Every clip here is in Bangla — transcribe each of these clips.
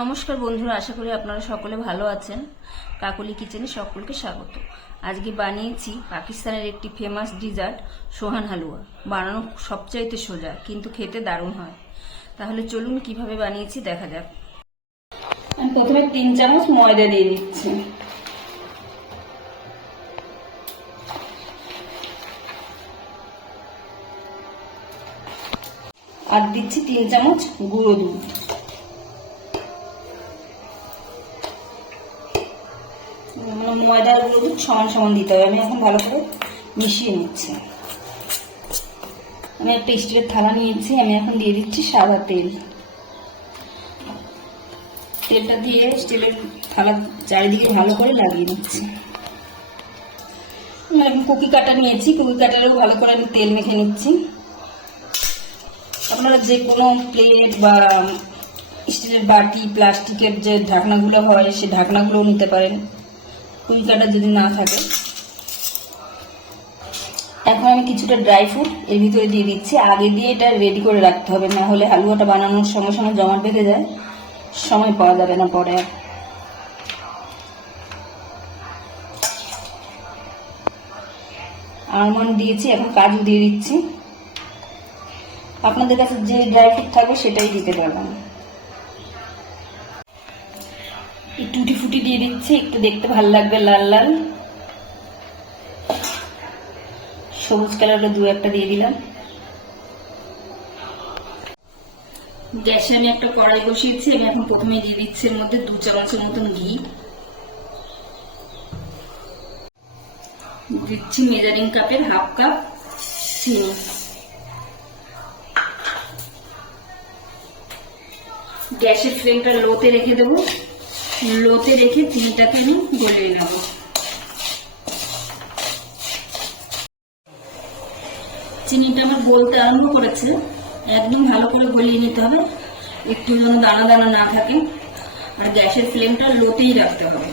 নমস্কার বন্ধুরা, আশা করি আপনারা সকলে ভালো আছেন। কাকলি কিচেনে সকলকে স্বাগত। আজকে বানিয়েছি পাকিস্তানের একটি ফেমাস ডিজার্ট সোহান হালুয়া। বানানো সবচাইতে সোজা, কিন্তু খেতে দারুণ হয়। তাহলে চলুন কিভাবে বানিয়েছি দেখা যাক। আমি প্রথমে 3 চামচ ময়দা দিয়ে দিচ্ছি। আর দিচ্ছি 3 চামচ গুঁড়ো দুধ। ময়দা আর গুঁড়ো দুধ সমান সমান দিতে হবে। আমি এখন ভালো করে মিশিয়ে নিচ্ছি। আমি একটা স্টিলের থালা নিয়েছি। আমি এখন দিয়ে দিচ্ছি সাদা তেল। তেলটা দিয়ে স্টিলের থালা চারিদিকে ভালো করে লাগিয়ে নিচ্ছি। আমি কুকি কাটা নিয়েছি, কুকি কাটারেও ভালো করে আমি তেল মেখে নিচ্ছি। আপনারা যে কোনো প্লেট বা স্টিলের বাটি, প্লাস্টিকের যে ঢাকনাগুলো হয় সেই ঢাকনাগুলোও নিতে পারেন, কুকি কাটা যদি না থাকে। এখন আমি কিছুটা ড্রাই ফ্রুট এর ভিতরে দিয়ে দিচ্ছি। আগে দিয়ে এটা রেডি করে রাখতে হবে, না হলে হালুয়াটা বানানোর সঙ্গে সঙ্গে জমাট বেঁধে যায়, সময় পাওয়া যাবে না পরে। আলমন্ড দিয়েছি, এখন কাজু দিয়ে দিচ্ছি। আপনাদের কাছে যে ড্রাই ফ্রুট থাকবে সেটাই দিতে পারবেন। টুটি ফুটি দিয়ে দিচ্ছি, একটু দেখতে ভালো লাগবে লাল লাল। সবুজ কালারের 2-1টা দিয়ে দিলাম। গ্যাসে আমি একটা কড়াই বসিয়েছি। আমি এখন প্রথমে দিয়ে দিচ্ছি এর মধ্যে 2 চামচের মতন ঘি। দিচ্ছি মেজারিং কাপের 1/2 কাপ চিনি। গ্যাসের ফ্লেমটা লোতে রেখে দেবো। লোতে রেখে চিনিটাকে আমি গলিয়ে নেব। চিনিটা আমার গলতে আরম্ভ করেছে। একদম ভালো করে গলিয়ে নিতে হবে, একটু যেন দানা দানা না থাকে। আর গ্যাসের ফ্লেমটা লোতেই রাখতে হবে।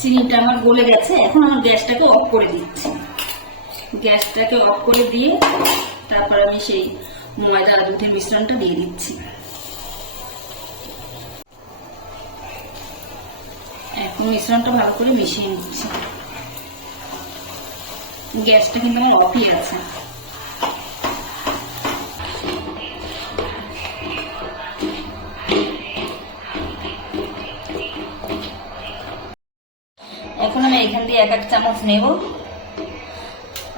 চিনিটা আমার গলে গেছে। এখন আমার গ্যাসটাকে অফ করে দিচ্ছি। গ্যাসটাকে অফ করে দিয়ে তারপর আমি সেই ময়দা আর দুধের মিশ্রণটা দিয়ে দিচ্ছি। এখন মিশ্রণটা ভালো করে মিশিয়ে নিচ্ছি। গ্যাসটা কিন্তু আমার অফই আছে। এখন আমি এখান দিয়ে 1-1 চামচ নেব।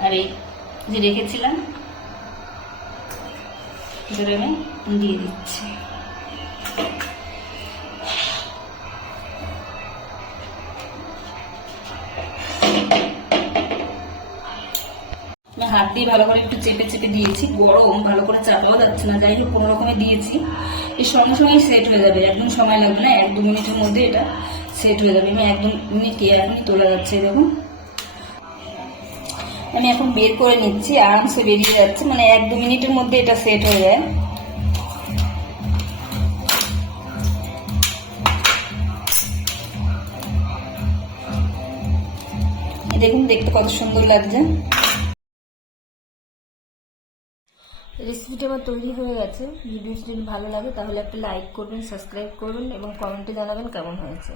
আর এই যে রেখেছিলাম এবারে আমি দিয়ে দিচ্ছি। হাত দিয়ে ভালো করে একটু চেপে চেপে দিয়েছি। গরম, ভালো করে চাপাও যাচ্ছে না। যাই হোক, কোনো রকমে দিয়েছি। এর সঙ্গে সঙ্গে সেট হয়ে যাবে, একদম সময় লাগবে না। 1-2 মিনিটের মধ্যে এটা সেট হয়ে যাবে। আমি 1-2 মিনিট এখনই তোলা যাচ্ছে। দেখুন আমি এখন বের করে নিচ্ছি। আরামসে বেরিয়ে যাচ্ছে, মানে 1-2 মিনিটের মধ্যে এটা সেট হয়ে যায়। দেখুন দেখতে কত সুন্দর লাগছে। রেসিপিটা আমার তৈরি হয়ে গেছে। ভিডিওটি যদি ভালো লাগে তাহলে একটা লাইক করবেন, সাবস্ক্রাইব করবেন এবং কমেন্টে জানাবেন কেমন হয়েছে।